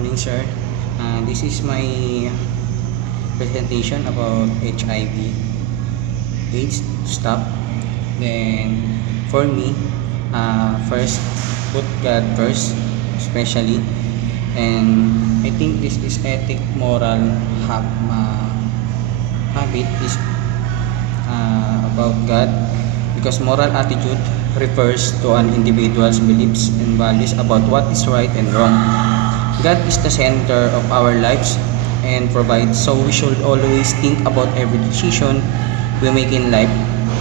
morning, sir. This is my presentation about HIV AIDS stop. Then, for me, first, put God first, especially. And I think this is ethic, moral, habit is about God, because moral attitude refers to an individual's beliefs and values about what is right and wrong. God is the center of our lives and provides, so we should always think about every decision we make in life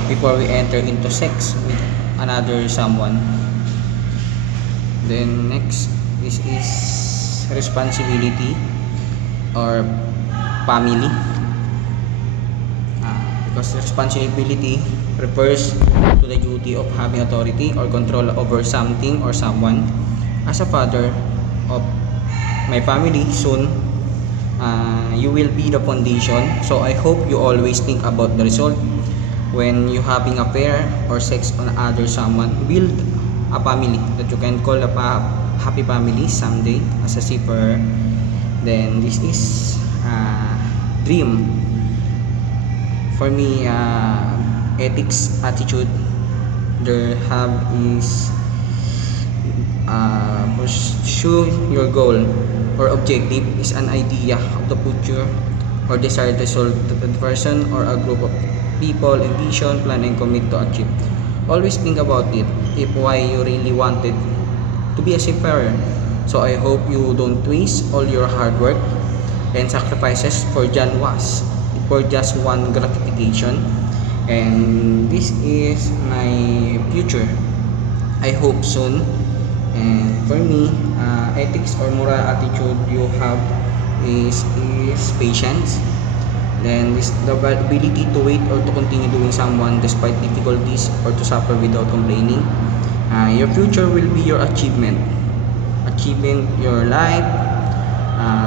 before we enter into sex with another someone. Then next, this is responsibility or family. Because responsibility refers to the duty of having authority or control over something or someone. As a father of my family soon, you will be the foundation. So I hope you always think about the result when you having affair or sex on other someone. Build a family that you can call a happy family someday as a seeker. Then this is dream. For me, ethics attitude there have is pursue your goal or objective is an idea of the future or desired result that a person or a group of people envision, plan, and commit to achieve. Always think about it if why you really wanted to be a seafarer. So I hope you don't waste all your hard work and sacrifices for just one gratification. And this is my future, I hope soon. And for me, ethics or moral attitude you have is patience. Then this the ability to wait or to continue doing someone despite difficulties or to suffer without complaining. Your future will be your achievement your life,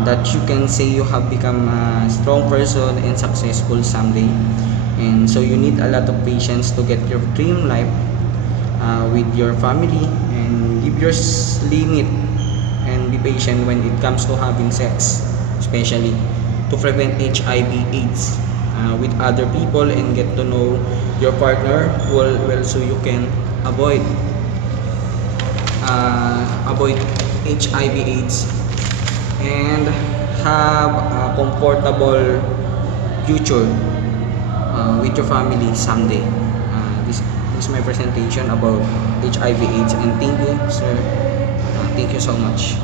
that you can say you have become a strong person and successful someday. And so you need a lot of patience to get your dream life with your family, and give your limit and be patient when it comes to having sex, especially to prevent HIV/AIDS with other people and get to know your partner well, so you can avoid HIV/AIDS and have a comfortable future with your family someday. This is my presentation about HIV/AIDS, and thank you, sir. Thank you so much.